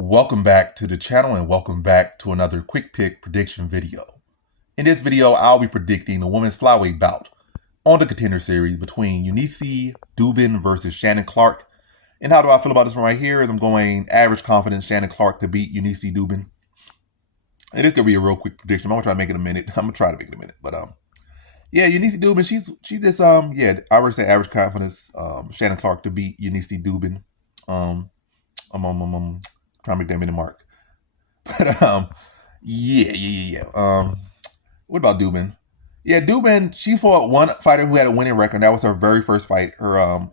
Welcome back to the channel and welcome back to another quick pick prediction video. In this video, I'll be predicting the women's flyweight bout on the Contender Series between Yuneisy Duben versus Shannon Clark. And how do I feel about this one right here? Is I'm going average confidence Shannon Clark to beat Yuneisy Duben. And it's gonna be a real quick prediction. I'm gonna try to make it a minute. But yeah, Yuneisy Duben, she's just I would say average confidence Shannon Clark to beat Yuneisy Duben. Trying to make that minute mark. But yeah. What about Duben? Yeah, Duben, she fought one fighter who had a winning record. That was her very first fight. Her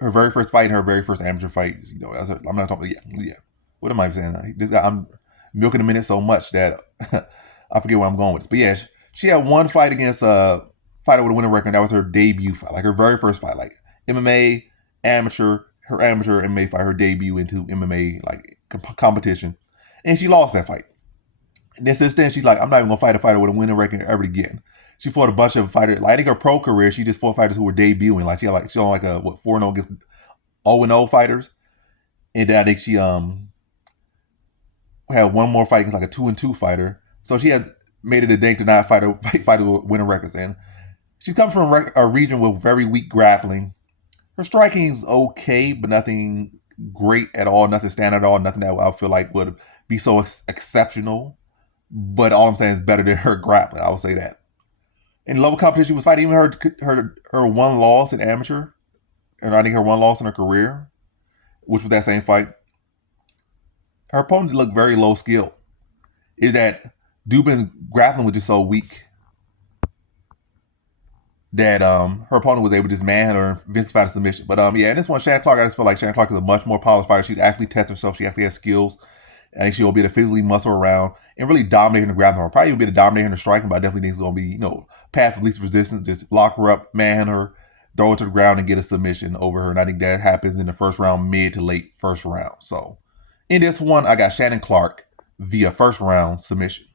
very first fight and her very first amateur fight. You know, I'm not talking. Yeah. What am I saying? This guy, I'm milking a minute so much that I forget where I'm going with this. But yeah, she had one fight against a fighter with a winning record. That was her debut fight, like her very first fight, like MMA amateur. Her amateur MMA fight, her debut into MMA like competition, and she lost that fight. And then since then, she's like, I'm not even gonna fight a fighter with a winning record ever again. She fought a bunch of fighters. Like I think her pro career, she just fought fighters who were debuting. Like she on like a 4-0 against 0-0 fighters, and then I think she had one more fight against like a 2-2 fighter. So she has made it a date to not fight with winning records. And she's come from a region with very weak grappling. Her striking is okay, but nothing great at all, nothing standard at all, nothing that I feel like would be so exceptional. But all I'm saying is better than her grappling. I would say that. In level competition, she was fighting even her one loss in amateur, and I think her one loss in her career, which was that same fight. Her opponent looked very low skilled. Is that Duben's grappling was just so weak that her opponent was able to just manhandle her and Vince found a submission. But yeah, in this one, Shannon Clark, I just feel like Shannon Clark is a much more polished fighter. She's actually tested herself. She actually has skills. I think she'll be able to physically muscle around and really dominate in the grappling. Probably will be able to dominate in the striking, but I definitely think it's going to be, path of least resistance. Just lock her up, manhandle her, throw her to the ground, and get a submission over her. And I think that happens in the first round, mid to late first round. So in this one, I got Shannon Clark via first round submission.